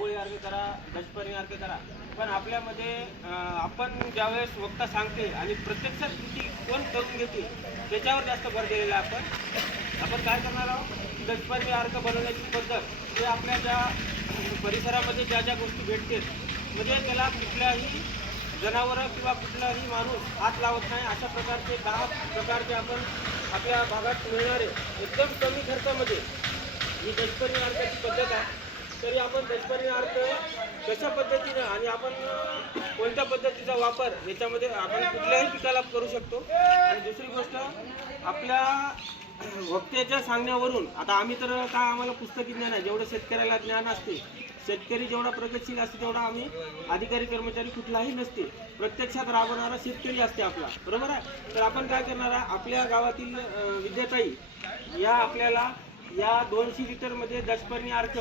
लिंबोळी करा दशपर्णी करा. पण आपल्यामध्ये आपण ज्यावेळेस वक्ता सांगते आणि प्रत्यक्षात कृती कोण करून घेते त्याच्यावर जास्त भर दिलेला आहे आपण. आपण काय करणार आहोत? दशपर्णी अर्घ बनवण्याची पद्धत ते आपल्या ज्या परिसरामध्ये ज्या ज्या गोष्टी भेटतील म्हणजे त्याला कुठल्याही जनावरं किंवा कुठलाही माणूस हात लावत नाही अशा प्रकारचे दहा प्रकारचे आपण आपल्या भागात मिळणारे एकदम कमी खर्चामध्ये ही दशपर्णी अर्काची पद्धत आहे. तरी आपण दशपर्णी कशा पद्धतीनं आणि आपण कोणत्या पद्धतीचा वापर याच्यामध्ये आपण कुठल्याही पिकाला करू शकतो. आणि दुसरी गोष्ट आपल्या वक्त्याच्या सांगण्यावरून आता आम्ही तर काय आम्हाला पुस्तकी ज्ञान आहे जेवढं शेतकऱ्याला ज्ञान असते शेतकरी जेवढा प्रगतशील असते तेवढा आम्ही अधिकारी कर्मचारी कुठलाही नसते प्रत्यक्षात राबवणारा शेतकरी असते आपला. बरोबर आहे? तर आपण काय करणार आहे? आपल्या गावातील अं, विद्याताई या आपल्याला या दोनशे लिटरमध्ये दशपर्णी अर्क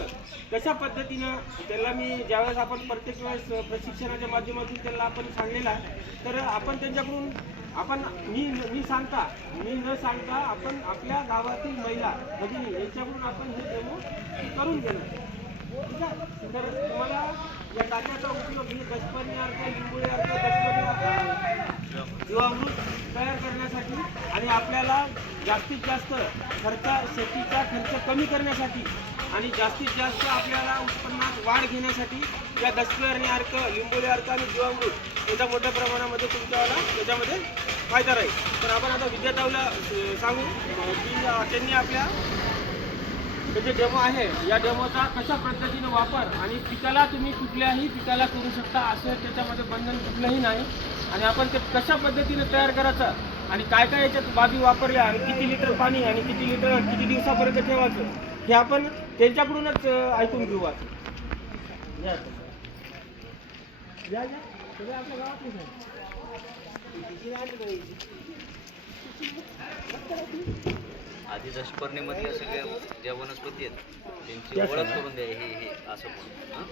कशा पद्धतीनं त्याला मी ज्यावेळेस आपण प्रत्येक वेळेस प्रशिक्षणाच्या माध्यमातून त्याला आपण सांगलेलं आहे तर आपण त्यांच्याकडून आपण मी मी सांगता मी न सांगता आपण आपल्या गावातील महिला भगिनी यांच्याकडून आपण हे डेमो करून घेणार. ठीक आहे? तर तुम्हाला या टाक्याचा उपयोग ही दशपर्णी अर्थ लिंबोळी अर्क दशपर्णी अर्थ जीवामृत तयार करण्यासाठी आणि आपल्याला जास्तीत जास्त खर्चा शेतीचा खर्च कमी करण्यासाठी आणि जास्तीत जास्त आपल्याला उत्पन्नात वाढ घेण्यासाठी या दशपर्णी अर्क लिंबोली अर्क आणि जीवामृत याचा मोठ्या प्रमाणामध्ये तुमच्याला त्याच्यामध्ये फायदा राहील. तर आपण आता विद्यार्थ्याला सांगू. की त्यांनी आपल्या हे जे डेमो आहे या डेमोचा कशा पद्धतीने वापर आणि पिकाला तुम्ही कुठल्याही पिकाला करू शकता असं त्याच्यामध्ये बंधन कुठलंही नाही. आणि आपण ते कशा पद्धतीने तयार करायचं आणि काय काय याच्यात बाबी वापरल्या आणि किती लिटर पाणी आणि किती लिटर किती दिवसापर्यंत ठेवायचं हे आपण त्यांच्याकडूनच ऐकून घेऊ आज. या या. आपल्या गावात आधी दशपर्णीमधल्या सगळ्या ज्या वनस्पती आहेत त्यांची त्या ओळख करून द्या हे हे असं म्हणून. हां?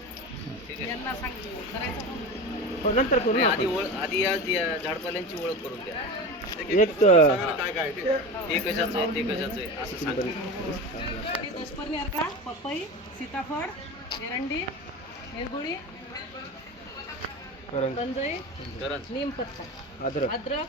ठीक आहे? यांना सांगितलं करायचं म्हणून. हो, नंतर करू नाही, ना आधी आपण. ओळख आधी या या झाडपाल्यांची ओळख करून द्या. एक तर- हे कशाचं आहे ते कशाचं आहे असं सांगा. ते दशपर्णी अर्का पपई सीताफळ एरंडी निरगुडी करंज. गंजई गरज नीमपत्ता अद्रक. अद्रक.